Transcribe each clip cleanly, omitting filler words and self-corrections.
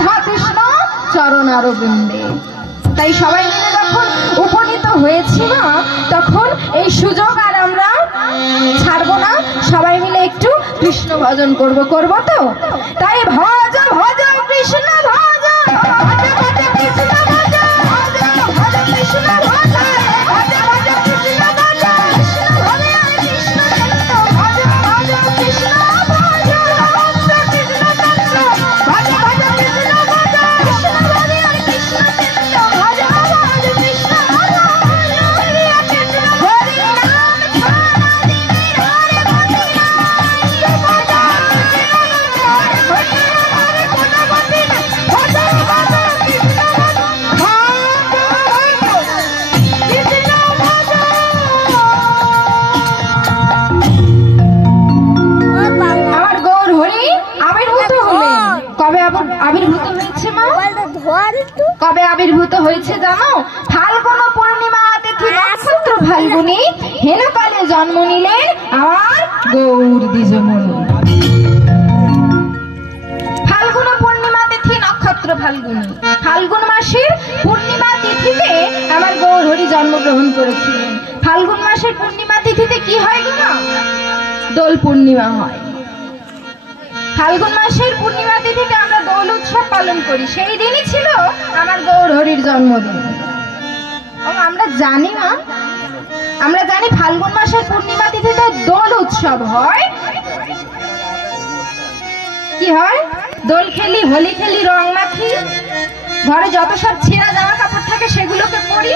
রাধা কৃষ্ণ চরণারবিন্দে। তাই সবাই মিলে যখন উপনীত হয়েছি না, তখন এই সুযোগ আর আমরা ছাড়বো না। সবাই মিলে একটু কৃষ্ণ ভজন করবো তো। তাই ভজ ভজ কৃষ্ণ ভজ, ভজ ভজ কৃষ্ণ ভজ, ভজ ভজ কৃষ্ণ ভজ, ভজ ভজ কৃষ্ণ ভজ, কৃষ্ণ ভজে কৃষ্ণ চন্দ্র, ভজ ভজ কৃষ্ণ ভজ, কৃষ্ণ চন্দ্র, ভজ ভজ কৃষ্ণ ভজ, কৃষ্ণ ভজে কৃষ্ণ চন্দ্র, ভজ ভজ কৃষ্ণ ভজ, হরি কৃষ্ণ হরি নাম ছাড়া দিনের হরে গতি নাই, ভজ হরি হরে কোন গতি নাই, ভজ ভজ কৃষ্ণ ভজ, কৃষ্ণ ভজ। আমার গৌর হরি আবির্ভূত হলেন। কবে আবির্ভূত হয়েছে মা? কবে আবির্ভূত হয়েছে জানো? ফাল্গুন পূর্ণিমা তিথি নক্ষত্র ফাল্গুনি হেনকালে জন্ম নিলেন আমার গৌর দ্বিজমণি। ফাল্গুন পূর্ণিমা তিথি নক্ষত্র ফাল্গুনি, ফাল্গুন মাসের পূর্ণিমা তিথিতে আমার গৌর হরি জন্মগ্রহণ করেছিলেন। ফাল্গুন মাসের পূর্ণিমা তিথিতে কি হয় গো মা? দোল পূর্ণিমা হয়। ফাল্গুন মাসের পূর্ণিমা তিথিতে আমরা দোল উৎসব পালন করি। সেই দিনই ছিল আমার গৌর হরির জন্মদিন। আমরা জানি না, আমরা জানি ফাল্গুন মাসের পূর্ণিমা তিথিতে দোল উৎসব হয়। কি হয়? দোল খেলি, হোলি খেলি, রং মাখি, ঘরে যত সব ছেঁড়া জামা কাপড় থাকে সেগুলোকে পরি।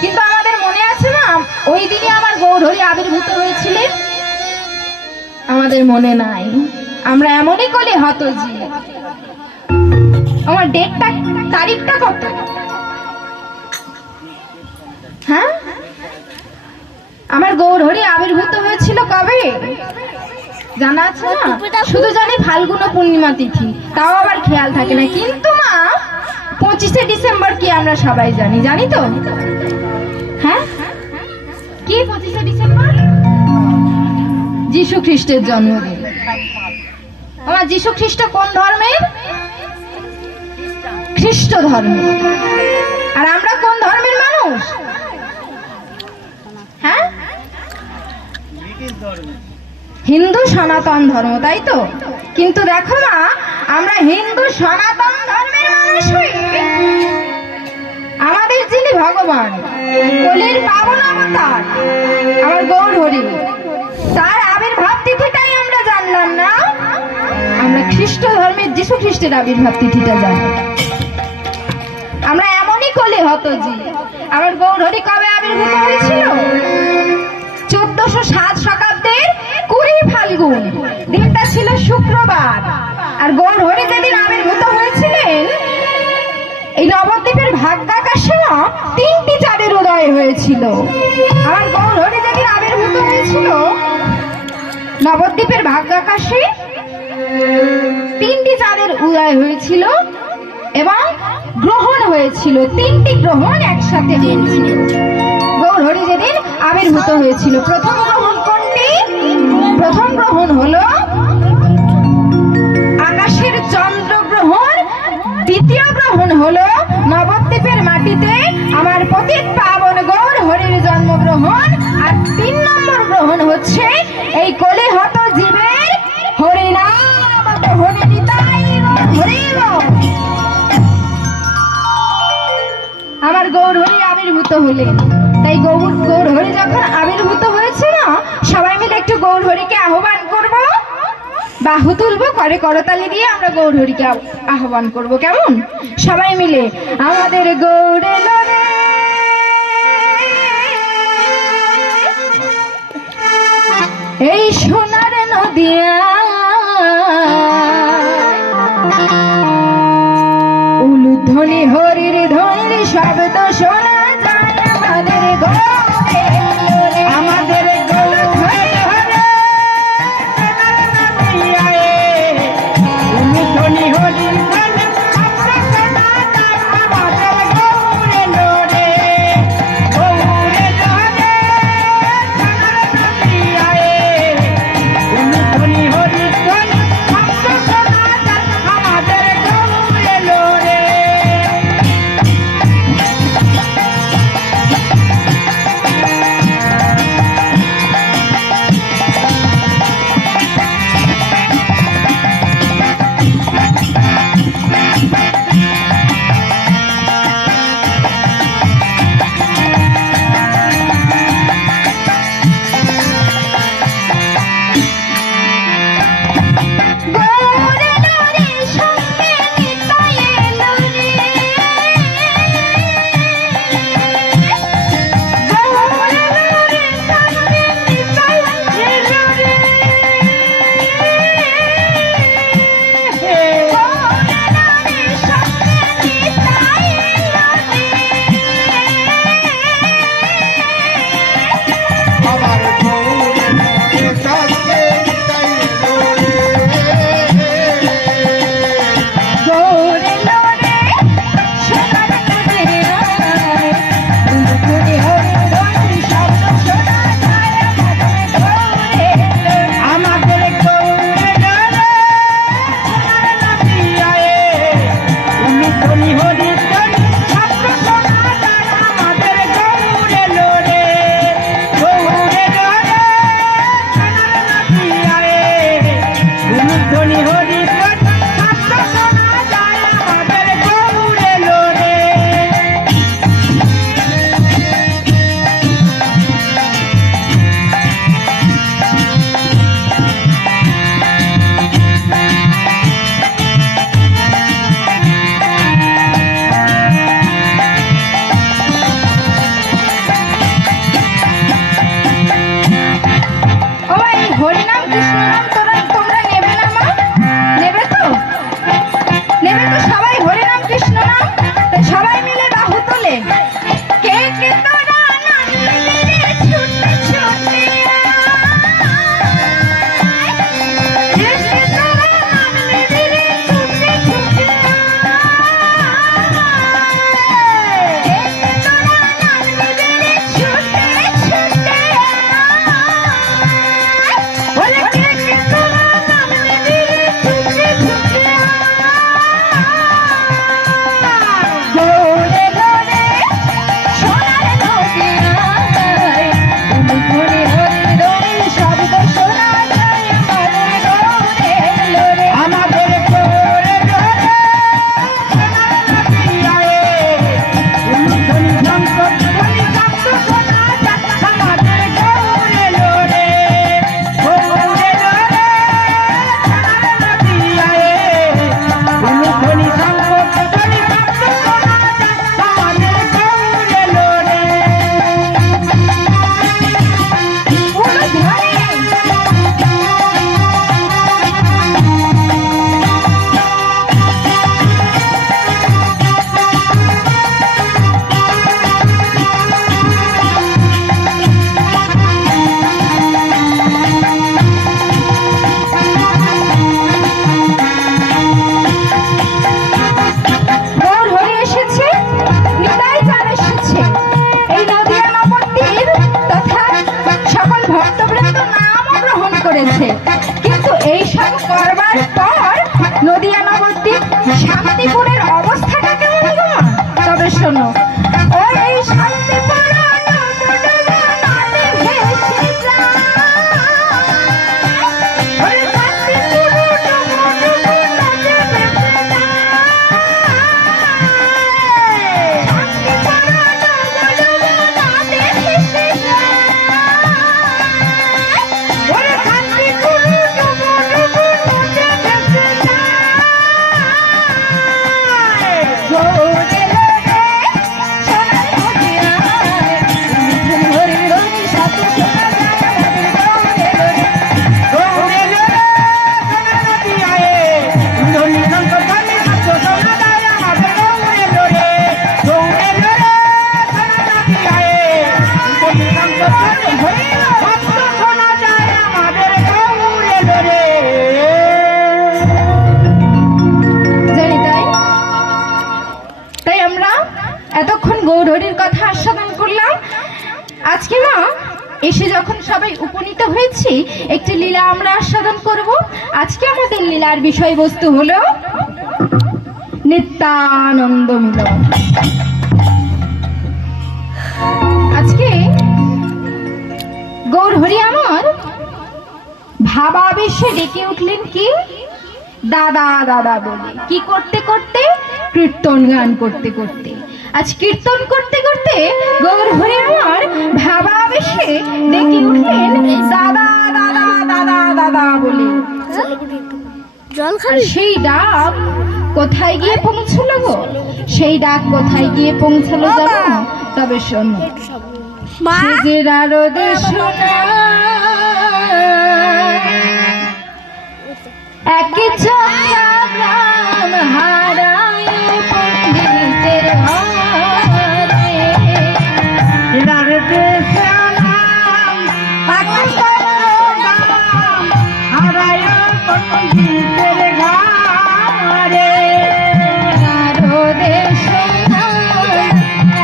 কিন্তু আমাদের মনে আছে না ওই দিনই আমার গৌর হরি আবির্ভূত হয়েছিলেন? আমাদের মনে নাই। আমরা এমনই করি হতজি। আমার ডেটটা, তারিখটা কত? হ্যাঁ, আমার গৌর হরি আবির্ভূত হয়েছিল কবে জানা আছে না? শুধু জানি ফাল্গুন পূর্ণিমা তিথি, তাও আবার খেয়াল থাকে না। কিন্তু মা 25শে ডিসেম্বর কি আমরা সবাই জানি, জানি তো? হ্যাঁ, কি 25শে ডিসেম্বর? যীশু খ্রিস্টের জন্মদিন। আমার যীশু খ্রিস্ট কোন ধর্মের? খ্রিস্ট ধর্মের। আর আমরা কোন ধর্মের মানুষ? হ্যাঁ, হিন্দু সনাতন ধর্ম, তাই তো? কিন্তু দেখো না, আমরা হিন্দু সনাতন ধর্মের মানুষ হই, আমাদের যিনি ভগবান, কলির পাবন অবতার আমার গৌর হরি, তার আবির্ভাব তিথিটাই আমরা জানলাম না। আমরা খ্রিস্ট ধর্মের যীশু খ্রিস্টের আবির্ভাব তিথিটা জানি। আমরা এমনই কলি হতজি। আমার গৌর হরি কবে আবির্ভূত হয়েছিল? 1407 শতাব্দীর 20 ফাল্গুন, দিনটা ছিল শুক্রবার। আর গৌর হরি যেদিন আবির্ভূত হয়েছিলেন, এই নবদ্বীপের ভাগ্যাকাশে না 3টি চাঁদের উদয় হয়েছিল। আমার গৌর হরি যেদিন আবির্ভূত হয়েছিল, নবদ্বীপের ভাগ্যাকাশে 3টি চাঁদের উদয় হয়েছিল এবং গ্রহণ হয়েছিল। 3টি গ্রহণ একসাথে হয়েছিল গৌর হরি যেদিন আবির্ভূত হয়েছিল। প্রথম গ্রহণ কোনটি? প্রথম গ্রহণ হলো আকাশের চন্দ্রগ্রহণ। দ্বিতীয় গ্রহণ হলো নবদ্বীপের মাটিতে আমার পতিত পাবন গৌর হরির জন্মগ্রহণ। আর 3 নম্বর গ্রহণ হচ্ছে এই কলিহত জীবের হরিনাম হরি নিতাই হরি। আমার গৌর হরি আবির্ভূত হলেন। তাই গৌর হরি যখন আবির্ভূত হয়েছে না, সবাই মিলে একটু গৌর হরিকে আহ্বান করব, বাহু তুলবো, করে করতালি দিয়ে আমরা গৌর হরিকে আহ্বান করব। কেমন? সবাই মিলে আমাদের গৌর এলো রে, এই সোনার নদিয়া, উলুধ্বনি হরির ধ্বনির শব্দ শোনা যায় আমাদের গৌরে, আমাদের গৌর হরি হরে উলুধ্বনি হরির ধ্বনি শব্দ শোনা যায় আমাদের গৌরে লোরে, গৌরে লোরে সোনার নদিয়ায়, উলুধ্বনি হরির ধ্বনি শব্দ শোনা যায় আমাদের গৌরে লোরে। হরির কথা আস্বাদন করলাম। আজকে না এসে যখন সবাই উপনীত হয়েছি, একটি লীলা আমরা আস্বাদন করব। আজকে আমাদের লীলার বিষয়বস্তু হলো নিত্যানন্দ মিলন। আজকে গৌর হরি আমার ভাবাবেশে ডেকে উঠলেন কি দাদা দাদা বলে। কি করতে করতে? কীর্তন গান করতে করতে। আজ কীর্তন করতে করতে গৌর হরি আমার ভাবাবেশে ডেকে উঠলেন দাদা দাদা দাদা দাদা বলে। আর সেই ডাক কোথায় গিয়ে পৌঁছলো গো? সেই ডাক কোথায় গিয়ে পৌঁছলো জানো? তবে শোনো, সেজের আরদে শোনা এক চক্রা গ্রাম হারায় পণ্ডিতের হারে। আরদে সালাম এক চক্রা গ্রাম হারায় পণ্ডিতের ঘরে। আরদে শোনা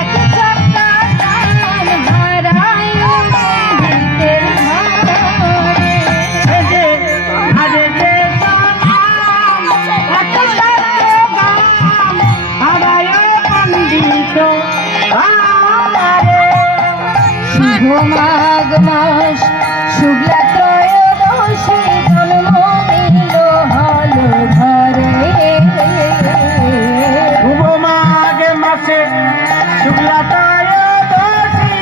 এক চক্রা গ্রাম হারায় পণ্ডিতের ঘরে। মাঘ মাস শুক্লা ত্রয়োদশী জন্ম নিল হল ঘরে। শুভ মাঘ মাসে শুক্লা ত্রয়োদশী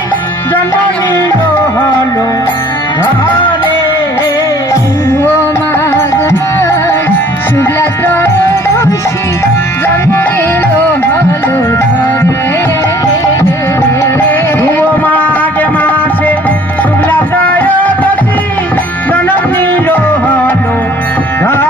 জন্ম নিল হল ঘরে। শুভ মাঘ মাস শুক্লা ত্রয়োদশী জন্ম